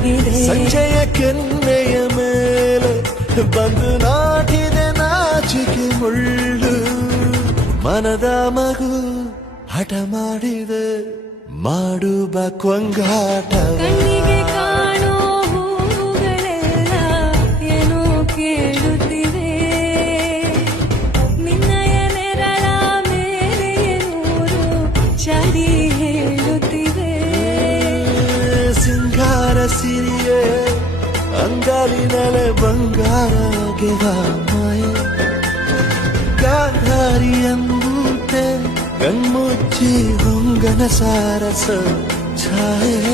ಆಗಿದೆ. ಸಂಜೆಯ ಕೆನ್ನೆಯ ಮೇಲೆ ಬಂದು ನಾಟಿದೆ ನಾಚಿಕೆ ಮುಳ್ಳು. ಮನದ ಮಗು ಹಠ ಮಾಡಿದೆ ಮಾಡುವ ಕೊಂಗಾಟ. ಕಣ್ಣಿಗೆ ಕಾಣೋ ಹೂಗಳೆಲ್ಲ ಏನೋ ಕೇಳುತ್ತಿವೆ. ನಿನ್ನಯ ನೆರಳ ಮೇಲೆ ನೂರು ಚಾಡಿ ಹೇಳುತ್ತಿವೆ. ಸಿಂಗಾರ ಸಿರಿಯೇ ಅಂಗಾಲಿನಲೆ ಬಂಗಾರ ಮಾಯ. ಗಾಂಧಾರಿಯಂತೆ ಕಣ್ಮುಚ್ಚಿ ಹೊಂಗನ ಸಾರಸ ಛಾಯೆ.